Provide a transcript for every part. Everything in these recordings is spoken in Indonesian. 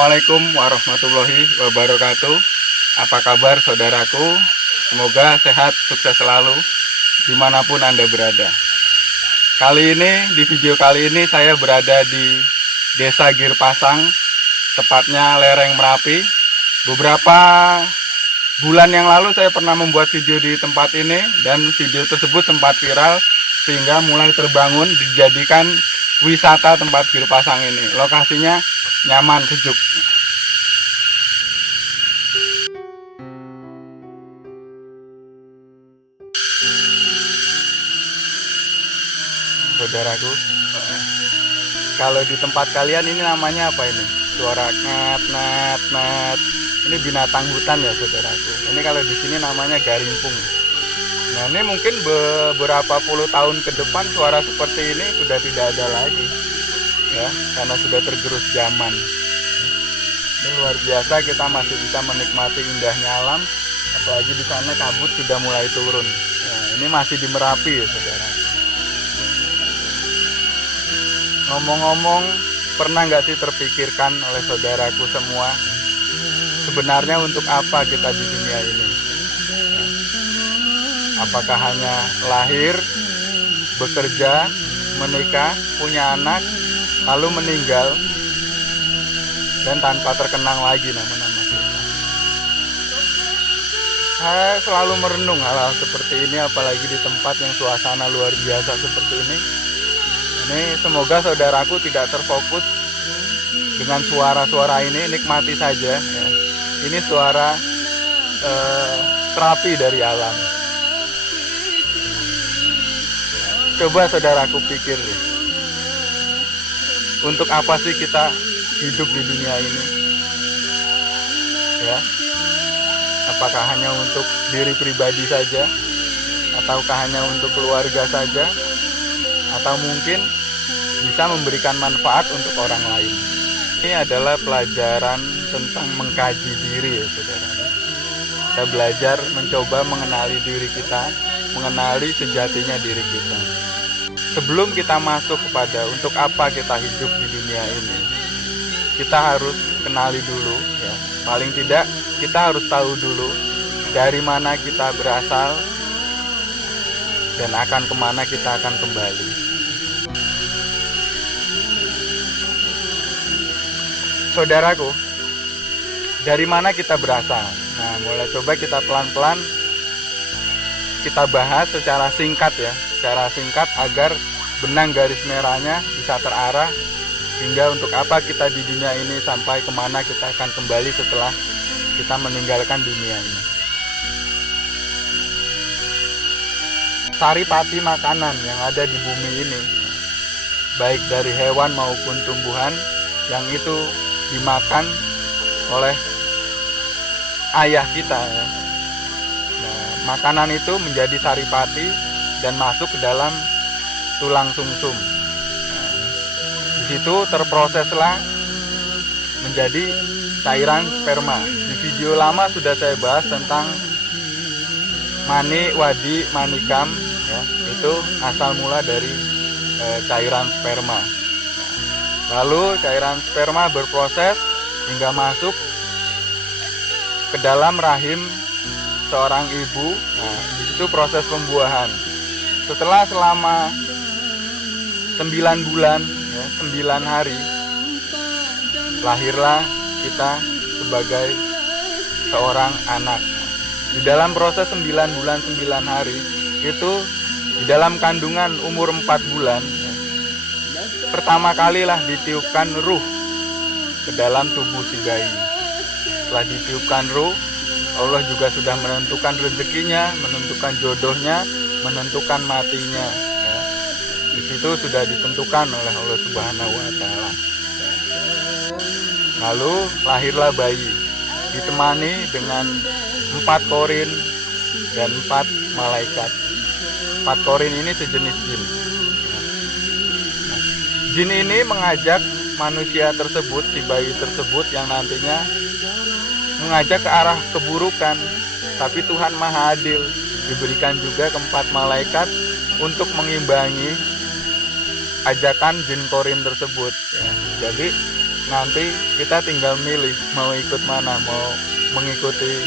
Assalamualaikum warahmatullahi wabarakatuh. Apa kabar saudaraku? Semoga sehat, sukses selalu dimanapun Anda berada. Di video kali ini saya berada di Desa Girpasang, tepatnya lereng Merapi. Beberapa bulan yang lalu saya pernah membuat video di tempat ini, dan video tersebut sempat viral sehingga mulai terbangun dijadikan wisata tempat Girpasang ini. Lokasinya nyaman, sejuk. Saudaraku, kalau di tempat kalian ini namanya apa ini? Suara ngat ngat ngat. Ini binatang hutan ya saudaraku. Ini kalau di sini namanya garimpung. Nah, ini mungkin beberapa puluh tahun ke depan suara seperti ini sudah tidak ada lagi, ya, karena sudah tergerus zaman. Ini luar biasa, kita masih bisa menikmati indahnya alam, apalagi di sana kabut sudah mulai turun. Nah, ini masih di Merapi ya saudara. Ngomong-ngomong, pernah nggak sih terpikirkan oleh saudaraku semua, sebenarnya untuk apa kita di dunia ini? Apakah hanya lahir, bekerja, menikah, punya anak, lalu meninggal, dan tanpa terkenang lagi nama-nama kita? Saya selalu merenung hal-hal seperti ini, apalagi di tempat yang suasana luar biasa seperti ini. Ini semoga saudaraku tidak terfokus dengan suara-suara ini, nikmati saja. Ya. Ini suara terapi dari alam. Coba saudaraku pikir deh, untuk apa sih kita hidup di dunia ini? Ya, apakah hanya untuk diri pribadi saja, ataukah hanya untuk keluarga saja, atau mungkin bisa memberikan manfaat untuk orang lain? Ini adalah pelajaran tentang mengkaji diri ya saudara. Kita belajar mencoba mengenali diri kita, mengenali sejatinya diri kita. Sebelum kita masuk kepada untuk apa kita hidup di dunia ini, kita harus kenali dulu ya. Paling tidak kita harus tahu dulu dari mana kita berasal dan akan kemana kita akan kembali. Saudaraku, dari mana kita berasal? Nah, mulai coba kita pelan-pelan kita bahas secara singkat ya, secara singkat agar benang garis merahnya bisa terarah hingga untuk apa kita di dunia ini, sampai kemana kita akan kembali setelah kita meninggalkan dunia ini. Saripati makanan yang ada di bumi ini, baik dari hewan maupun tumbuhan, yang itu dimakan oleh ayah kita ya. Nah, makanan itu menjadi saripati dan masuk ke dalam tulang sumsum. Nah, di situ terproseslah menjadi cairan sperma. Di video lama sudah saya bahas tentang mani, wadi, manikam ya, itu asal mula dari cairan sperma. Nah, lalu cairan sperma berproses hingga masuk ke dalam rahim seorang ibu. Nah, di situ proses pembuahan. Setelah selama 9 bulan, ya, 9 hari, lahirlah kita sebagai seorang anak. Di dalam proses 9 bulan 9 hari itu, di dalam kandungan umur 4 bulan, ya, pertama kalilah ditiupkan ruh ke dalam tubuh si bayi. Setelah ditiupkan ruh, Allah juga sudah menentukan rezekinya, menentukan jodohnya, menentukan matinya. Ya. Di situ sudah ditentukan oleh Allah Subhanahu wa Ta'ala. Lalu lahirlah bayi, ditemani dengan 4 korin dan 4 malaikat. 4 korin ini sejenis jin. Nah, jin ini mengajak manusia tersebut, si bayi tersebut yang nantinya mengajak ke arah keburukan, tapi Tuhan Maha Adil, diberikan juga keempat malaikat untuk mengimbangi ajakan jin korin tersebut ya. Jadi nanti kita tinggal milih mau ikut mana, mau mengikuti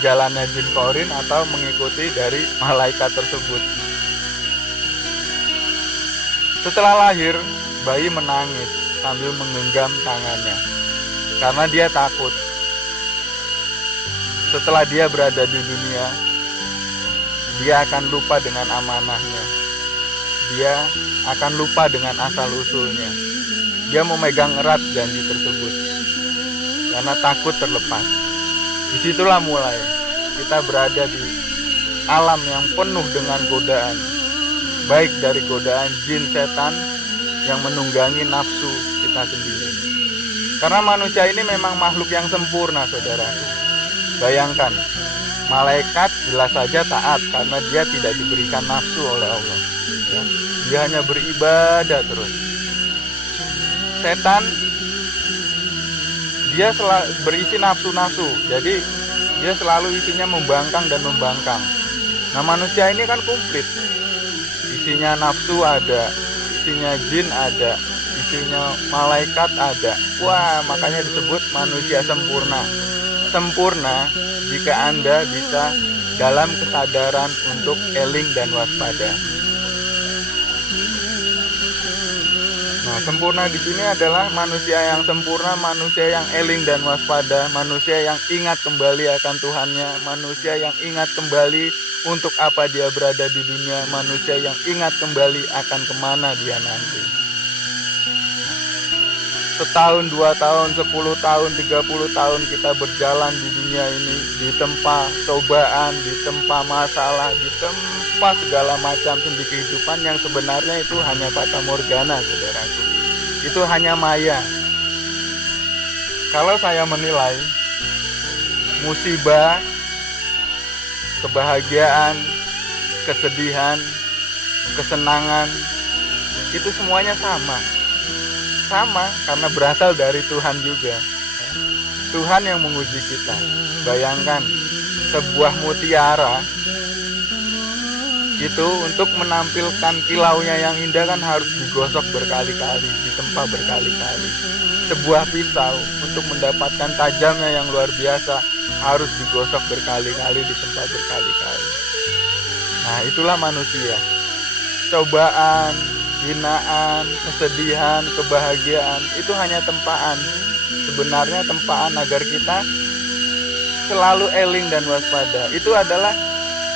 jalannya jin korin atau mengikuti dari malaikat tersebut. Setelah lahir, bayi menangis sambil menggenggam tangannya karena dia takut. Setelah dia berada di dunia, dia akan lupa dengan amanahnya. Dia akan lupa dengan asal-usulnya. Dia memegang erat janji tersebut karena takut terlepas. Disitulah mulai kita berada di alam yang penuh dengan godaan, baik dari godaan jin setan yang menunggangi nafsu kita sendiri. Karena manusia ini memang makhluk yang sempurna, saudaraku. Bayangkan, malaikat jelas saja taat karena dia tidak diberikan nafsu oleh Allah. Ya, dia hanya beribadah terus. Setan, dia berisi nafsu-nafsu, jadi dia selalu isinya membangkang dan membangkang. Nah, manusia ini kan komplit. Isinya nafsu ada, isinya jin ada, isinya malaikat ada. Wah, makanya disebut manusia sempurna. Sempurna jika Anda bisa dalam kesadaran untuk eling dan waspada. Nah, sempurna di sini adalah manusia yang sempurna, manusia yang eling dan waspada, manusia yang ingat kembali akan Tuhannya, manusia yang ingat kembali untuk apa dia berada di dunia, manusia yang ingat kembali akan kemana dia nanti. Setahun, 2 tahun, 10 tahun, 30 tahun kita berjalan di dunia ini, ditempa cobaan, ditempa masalah, ditempa segala macam sendi kehidupan yang sebenarnya itu hanya fata morgana, saudaraku. Itu hanya maya. Kalau saya menilai musibah, kebahagiaan, kesedihan, kesenangan, itu semuanya sama karena berasal dari Tuhan juga. Tuhan yang menguji kita. Bayangkan, sebuah mutiara itu untuk menampilkan kilaunya yang indah kan harus digosok berkali-kali, ditempa berkali-kali. Sebuah pisau untuk mendapatkan tajamnya yang luar biasa harus digosok berkali-kali, ditempa berkali-kali. Nah, itulah manusia. Cobaan, hinaan, kesedihan, kebahagiaan itu hanya tempaan. Sebenarnya tempaan agar kita selalu eling dan waspada. Itu adalah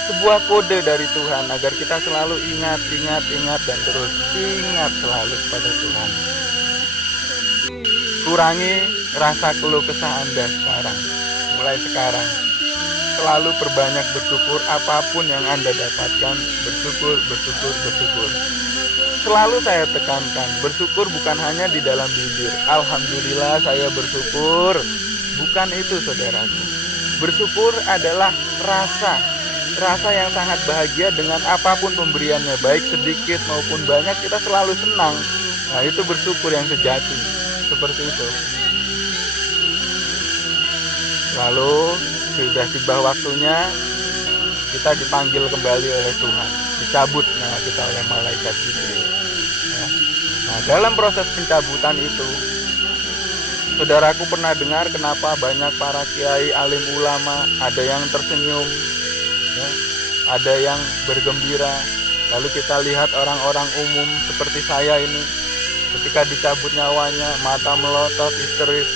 sebuah kode dari Tuhan agar kita selalu ingat dan terus ingat selalu kepada Tuhan. Kurangi rasa keluh kesah Anda sekarang. Mulai sekarang selalu perbanyak bersyukur apapun yang Anda dapatkan. Bersyukur. Selalu saya tekankan, bersyukur bukan hanya di dalam bibir. Alhamdulillah saya bersyukur. Bukan itu, saudaraku. Bersyukur adalah rasa yang sangat bahagia dengan apapun pemberiannya, baik sedikit maupun banyak, kita selalu senang. Nah, itu bersyukur yang sejati. Seperti itu. Lalu sudah tiba waktunya kita dipanggil kembali oleh Tuhan, dicabut nyawa kita oleh malaikat Jibril. Ya. Nah, dalam proses pencabutan itu, saudaraku pernah dengar kenapa banyak para kiai, alim ulama, ada yang tersenyum, ya, ada yang bergembira. Lalu kita lihat orang-orang umum seperti saya ini, ketika dicabut nyawanya, mata melotot, histeris.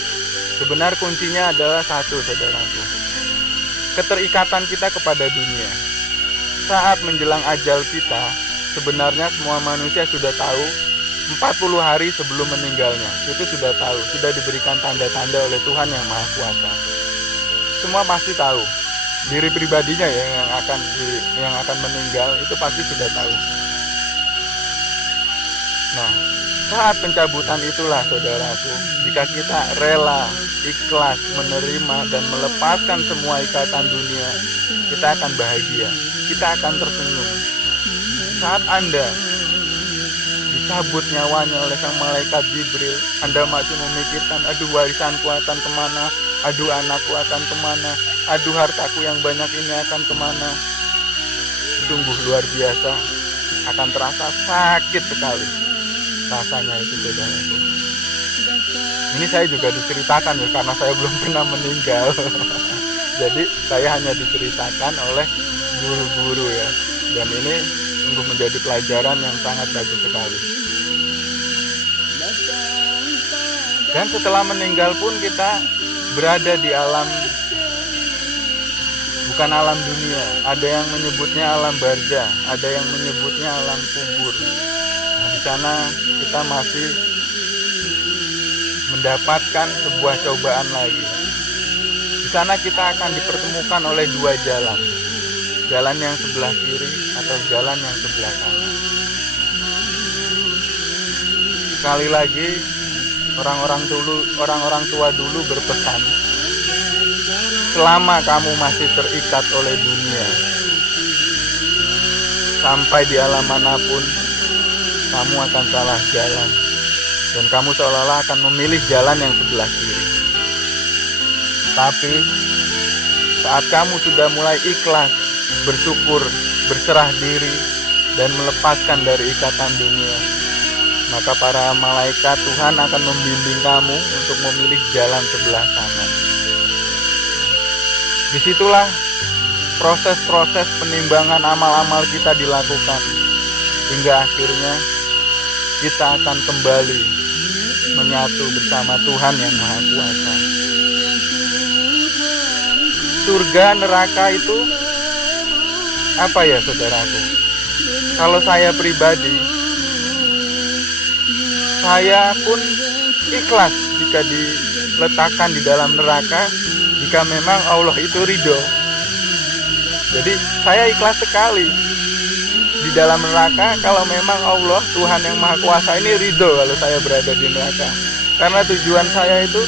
Sebenarnya kuncinya adalah satu, saudaraku. Keterikatan kita kepada dunia. Saat menjelang ajal kita, sebenarnya semua manusia sudah tahu 40 hari sebelum meninggalnya. Itu sudah tahu, sudah diberikan tanda-tanda oleh Tuhan yang Maha Kuasa. Semua pasti tahu. Diri pribadinya ya yang akan meninggal itu pasti sudah tahu. Nah, saat pencabutan itulah, saudaraku, jika kita rela, ikhlas, menerima dan melepaskan semua ikatan dunia, kita akan bahagia, kita akan tersenyum. Saat Anda dicabut nyawanya oleh sang malaikat Jibril, Anda masih memikirkan, aduh warisanku akan kemana, aduh anakku akan kemana, aduh hartaku yang banyak ini akan kemana. Sungguh luar biasa, akan terasa sakit sekali rasanya itu, saudaraku. Ini saya juga diceritakan ya, karena saya belum pernah meninggal. Jadi saya hanya diceritakan oleh guru-guru ya. Dan ini sungguh menjadi pelajaran yang sangat bagus sekali. Dan setelah meninggal pun kita berada di alam, bukan alam dunia. Ada yang menyebutnya alam barzah, ada yang menyebutnya alam kubur. Nah, di sana kita masih mendapatkan sebuah cobaan lagi. Di sana kita akan dipertemukan oleh dua jalan. Jalan yang sebelah kiri atau jalan yang sebelah kanan. Sekali lagi, orang-orang tua dulu berpesan, selama kamu masih terikat oleh dunia, sampai di alam manapun kamu akan salah jalan, dan kamu seolah-olah akan memilih jalan yang sebelah kiri. Tapi saat kamu sudah mulai ikhlas, bersyukur, berserah diri, dan melepaskan dari ikatan dunia, maka para malaikat Tuhan akan membimbing kamu untuk memilih jalan sebelah kanan. Disitulah proses-proses penimbangan amal-amal kita dilakukan, hingga akhirnya kita akan kembali menyatu bersama Tuhan yang Maha Kuasa. Surga neraka itu apa ya saudaraku? Kalau saya pribadi, saya pun ikhlas jika diletakkan di dalam neraka, jika memang Allah itu ridho. Jadi saya ikhlas sekali di dalam neraka kalau memang Allah, Tuhan yang Maha Kuasa ini ridho kalau saya berada di neraka. Karena tujuan saya itu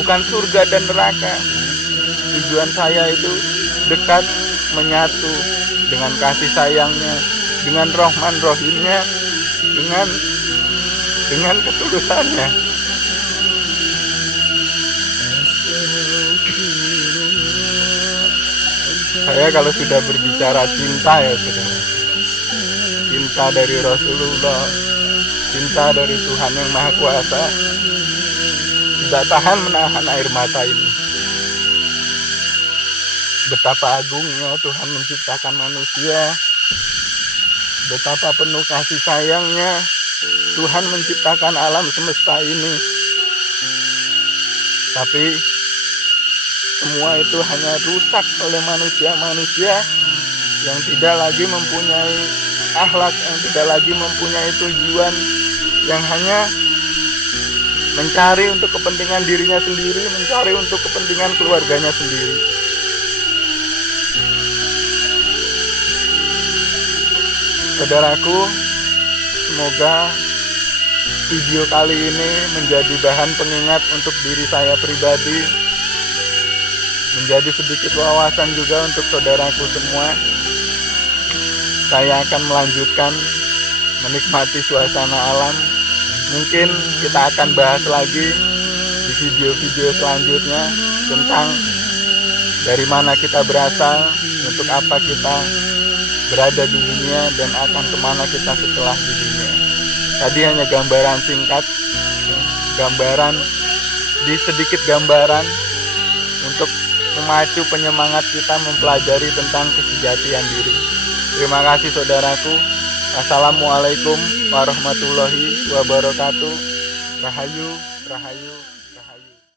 bukan surga dan neraka. Tujuan saya itu dekat, menyatu dengan kasih sayangnya, dengan Rahman Rahimnya, dengan ketulusannya. Saya kalau sudah berbicara cinta ya saudara, cinta dari Rasulullah, cinta dari Tuhan yang Maha Kuasa, tidak tahan menahan air mata ini. Betapa agungnya Tuhan menciptakan manusia, betapa penuh kasih sayangnya Tuhan menciptakan alam semesta ini. Tapi semua itu hanya rusak oleh manusia-manusia yang tidak lagi mempunyai akhlak, yang tidak lagi mempunyai tujuan, yang hanya mencari untuk kepentingan dirinya sendiri, mencari untuk kepentingan keluarganya sendiri. Saudaraku, semoga video kali ini menjadi bahan pengingat untuk diri saya pribadi, menjadi sedikit wawasan juga untuk saudaraku semua. Saya akan melanjutkan menikmati suasana alam. Mungkin kita akan bahas lagi di video-video selanjutnya tentang dari mana kita berasal, untuk apa kita berada di dunia, dan akan kemana kita setelah di dunia. Tadi hanya gambaran singkat, sedikit gambaran untuk memacu penyemangat kita mempelajari tentang kesejatian diri. Terima kasih saudaraku. Assalamualaikum warahmatullahi wabarakatuh. Rahayu, rahayu.